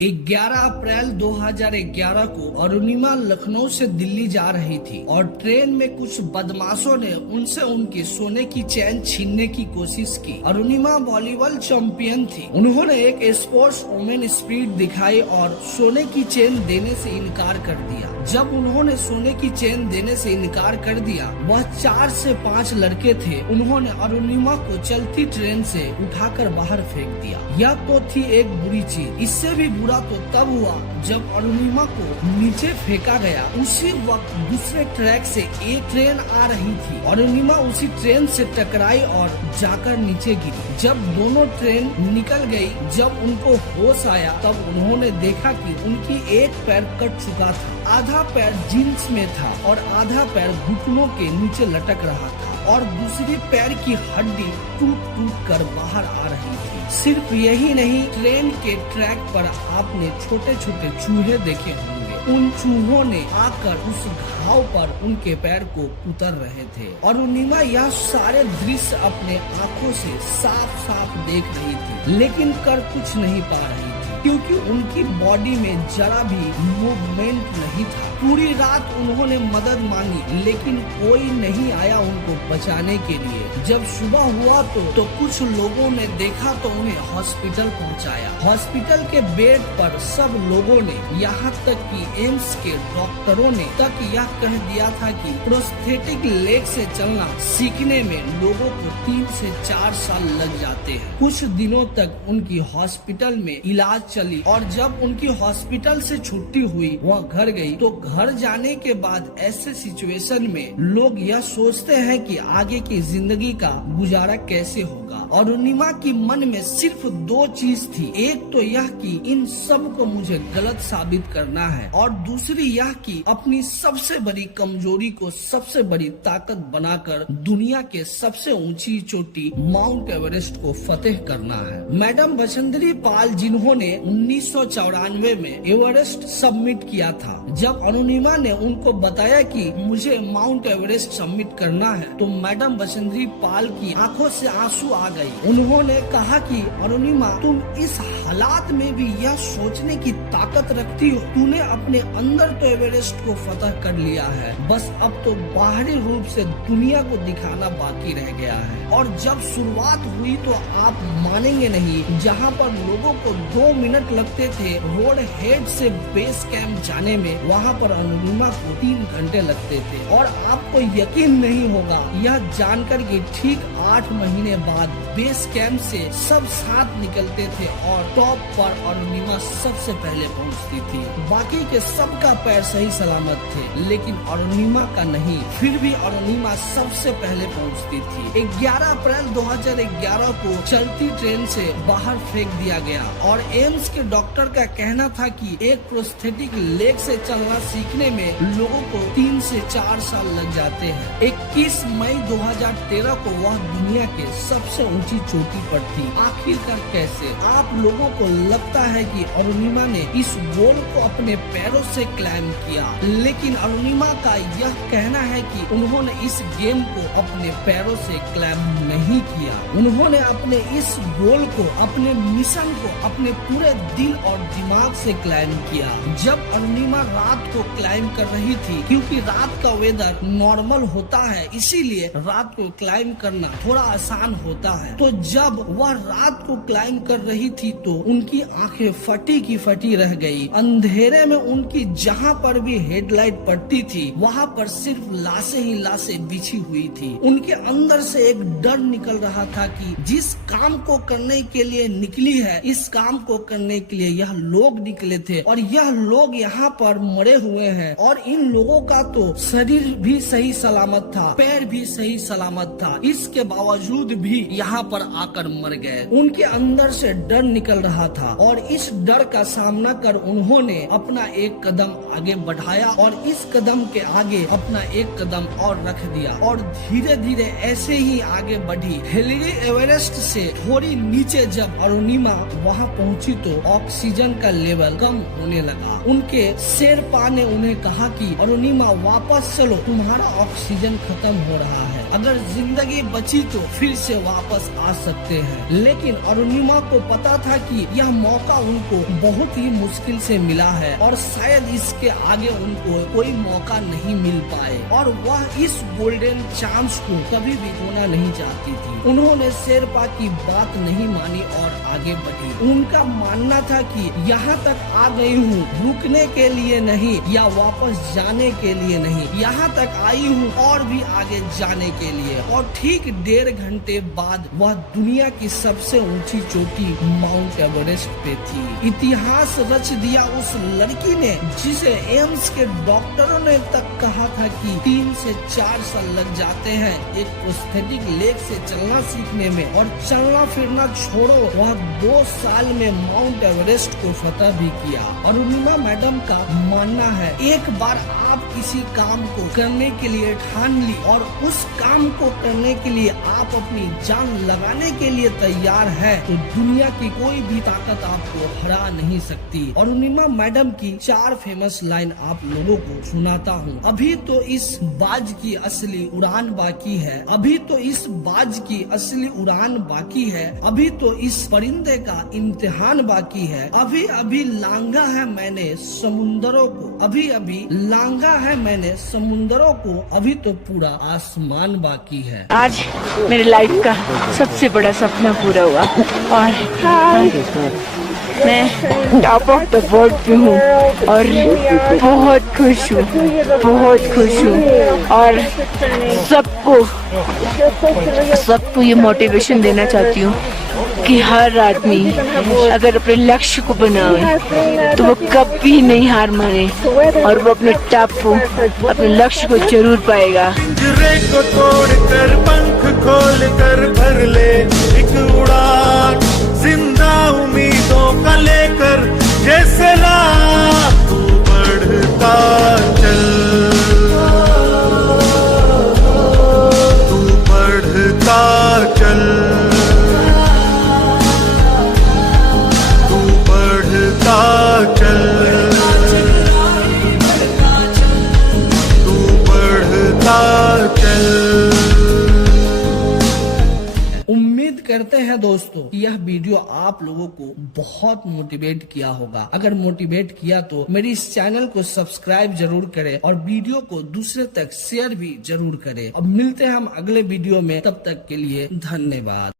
11 अप्रैल 2011 को अरुणिमा लखनऊ से दिल्ली जा रही थी और ट्रेन में कुछ बदमाशों ने उनसे उनकी सोने की चेन छीनने की कोशिश की। अरुणिमा वॉलीबॉल चैंपियन थी। उन्होंने एक स्पोर्ट्स वुमेन स्पिरिट दिखाई और सोने की चेन देने से इनकार कर दिया। जब उन्होंने सोने की चेन देने से इनकार कर दिया, वह 4 से 5 लड़के थे। उन्होंने अरुणिमा को चलती ट्रेन से उठाकर बाहर फेंक दिया। यह तो थी एक बुरी चीज। इससे भी बुरा तो तब हुआ जब अरुणिमा को नीचे फेंका गया। उसी वक्त दूसरे ट्रैक से एक ट्रेन आ रही थी। अरुणिमा उसी ट्रेन से टकराई और जाकर नीचे गिरी। जब दोनों ट्रेन निकल गई, जब उनको होश आया, तब उन्होंने देखा कि उनकी एक पैर कट चुका था। आधा पैर जींस में था और आधा पैर घुटनों के नीचे लटक रहा था और दूसरी पैर की हड्डी टूट टूट कर बाहर आ रही थी। सिर्फ यही नहीं, ट्रेन के ट्रैक पर आपने छोटे छोटे चूहे देखे होंगे। उन चूहों ने आकर उस घाव पर उनके पैर को कुतर रहे थे। और अरुणिमा यह सारे दृश्य अपने आँखों से साफ साफ देख रही थी, लेकिन कर कुछ नहीं पा रही थी क्योंकि उनकी बॉडी में जरा भी मूवमेंट नहीं था। पूरी रात उन्होंने मदद मांगी, लेकिन कोई नहीं आया उनको बचाने के लिए। जब सुबह हुआ तो कुछ लोगों ने देखा तो उन्हें हॉस्पिटल पहुंचाया। हॉस्पिटल के बेड पर सब लोगों ने, यहाँ तक कि एम्स के डॉक्टरों ने तक यह कह दिया था कि प्रोस्थेटिक लेग से चलना सीखने में लोगों को 3 से 4 साल लग जाते हैं। कुछ दिनों तक उनकी हॉस्पिटल में इलाज चली और जब उनकी हॉस्पिटल से छुट्टी हुई, वह घर गई। तो घर जाने के बाद ऐसे सिचुएशन में लोग यह सोचते हैं कि आगे की जिंदगी का गुजारा कैसे होगा। और अरुणिमा की मन में सिर्फ 2 चीज थी। एक तो यह कि इन सब को मुझे गलत साबित करना है, और दूसरी यह कि अपनी सबसे बड़ी कमजोरी को सबसे बड़ी ताकत बनाकर दुनिया के सबसे ऊंची चोटी माउंट एवरेस्ट को फतेह करना है। मैडम बचेंद्री पाल, जिन्होंने 1994 में एवरेस्ट सबमिट किया था, जब अरुणिमा ने उनको बताया कि मुझे माउंट एवरेस्ट सबमिट करना है, तो मैडम बचेंद्री पाल की आंखों से आंसू आ गई। उन्होंने कहा कि अरुणिमा, तुम इस हालात में भी यह सोचने की ताकत रखती हो। तूने अपने अंदर तो एवरेस्ट को फतह कर लिया है, बस अब तो बाहरी रूप से दुनिया को दिखाना बाकी रह गया है। और जब शुरुआत हुई तो आप मानेंगे नहीं, जहाँ पर लोगों को 2 मिनट लगते थे रोड हेड से बेस कैंप जाने में, वहाँ पर अरुणिमा को 3 घंटे लगते थे। और आपको यकीन नहीं होगा यह जानकर कि ठीक 8 महीने बाद बेस कैंप से सब साथ निकलते थे और टॉप पर अरुणिमा सबसे पहले पहुंचती थी। बाकी के सबका पैर सही सलामत थे, लेकिन अरुणिमा का नहीं। फिर भी अरुणिमा सबसे पहले पहुंचती थी। 11 अप्रैल 2011 को चलती ट्रेन से बाहर फेंक दिया गया और एम्स के डॉक्टर का कहना था कि एक प्रोस्थेटिक लेग से चलना सीखने में लोगों को 3 से 4 साल लग जाते हैं। 21 मई 2013 को वह दुनिया के सबसे ऊंची चोटी पर थी। आखिरकार कैसे? आप लोगों को लगता है कि अरुणिमा ने इस गोल को अपने पैरों से क्लाइम किया, लेकिन अरुणिमा का यह कहना है कि उन्होंने इस गेम को अपने पैरों से क्लाइम नहीं किया। उन्होंने अपने इस गोल को, अपने मिशन को अपने पूरे दिल और दिमाग से क्लाइम किया। जब अरुणिमा रात को क्लाइम कर रही थी, क्योंकि रात का वेदर नॉर्मल होता है, इसीलिए रात को क्लाइम करना थोड़ा आसान होता है। तो जब वह रात को क्लाइम कर रही थी तो उनकी आंखें फटी की फटी रह गई। अंधेरे में उनकी जहाँ पर भी हेडलाइट पड़ती थी, वहाँ पर सिर्फ लाशें ही लाशें बिछी हुई थी। उनके अंदर से एक डर निकल रहा था कि जिस काम को करने के लिए निकली है, इस काम को करने के लिए यह लोग निकले थे और यह लोग यहाँ पर मरे हुए हैं, और इन लोगों का तो शरीर भी सही सलामत था, पैर भी सही सलामत था, इसके बावजूद भी यहाँ पर आकर मर गए। उनके अंदर से डर निकल रहा था और इस डर का सामना कर उन्होंने अपना एक कदम आगे बढ़ाया और इस कदम के आगे अपना एक कदम और रख दिया और धीरे धीरे ऐसे ही आगे बढ़ी। हिलेरी एवरेस्ट से थोड़ी नीचे जब अरुणिमा वहाँ पहुँची तो ऑक्सीजन का लेवल कम होने लगा। उनके शेरपा ने उन्हें कहा कि अरुणिमा वापस चलो, तुम्हारा ऑक्सीजन खत्म हो रहा है। अगर जिंदगी बची तो फिर से वापस आ सकते हैं। लेकिन अरुणिमा को पता था कि यह मौका उनको बहुत ही मुश्किल से मिला है और शायद इसके आगे उनको कोई मौका नहीं मिल पाए, और वह इस गोल्डन चांस को कभी भी खोना नहीं चाहती थी। उन्होंने शेरपा की बात नहीं मानी और आगे बढ़ी। उनका मानना था कि यहाँ तक आ गई हूँ रुकने के लिए नहीं या वापस जाने के लिए नहीं, यहाँ तक आई हूँ और भी आगे जाने के लिए। और ठीक 1.5 घंटे बाद वह दुनिया की सबसे ऊंची चोटी माउंट एवरेस्ट पे थी। इतिहास रच दिया उस लड़की ने जिसे एम्स के डॉक्टरों ने तक कहा था कि 3 से 4 साल लग जाते हैं एक प्रोस्थेटिक लेग से चलना सीखने में, और चलना फिरना छोड़ो वह 2 साल में माउंट एवरेस्ट को फतह भी किया। अरुणिमा मैडम का मानना है एक बार आप किसी काम को करने के लिए ठान ली और उस काम को करने के लिए आप अपनी जान लगाने के लिए तैयार है तो दुनिया की कोई भी ताकत आपको हरा नहीं सकती। अरुणिमा मैडम की 4 फेमस लाइन आप लोगों को सुनाता हूँ। अभी तो इस बाज की असली उड़ान बाकी है, अभी तो इस बाज की असली उड़ान बाकी है, अभी तो इस परिंदे का इम्तिहान बाकी है, अभी अभी लांघा है मैंने समुंदरों को, अभी अभी लांघा है मैंने समुंदरों को, अभी तो पूरा आसमान बाकी है। आज मेरे लाइफ का सबसे बड़ा सपना पूरा हुआ और मैं टॉप ऑफ द वर्ल्ड पे हूँ और बहुत खुश हूँ, बहुत खुश हूँ। और सबको ये मोटिवेशन देना चाहती हूँ कि हर आदमी अगर अपने लक्ष्य को बनाए तो वो कभी नहीं हार माने और वो अपने टॉप को, अपने लक्ष्य को जरूर पाएगा। पिंजरे को तोड़कर पंख खोलकर भर ले एक उड़ान, जिंदा उम्मीदों का लेकर जैसे रात तू बढ़ता चल, तू बढ़ता चल, तू बढ़ता चल, तू बढ़ता चल। उम्मीद करते हैं दोस्तों कि यह वीडियो आप लोगों को बहुत मोटिवेट किया होगा। अगर मोटिवेट किया तो मेरी इस चैनल को सब्सक्राइब जरूर करें और वीडियो को दूसरे तक शेयर भी जरूर करें। अब मिलते हैं हम अगले वीडियो में, तब तक के लिए धन्यवाद।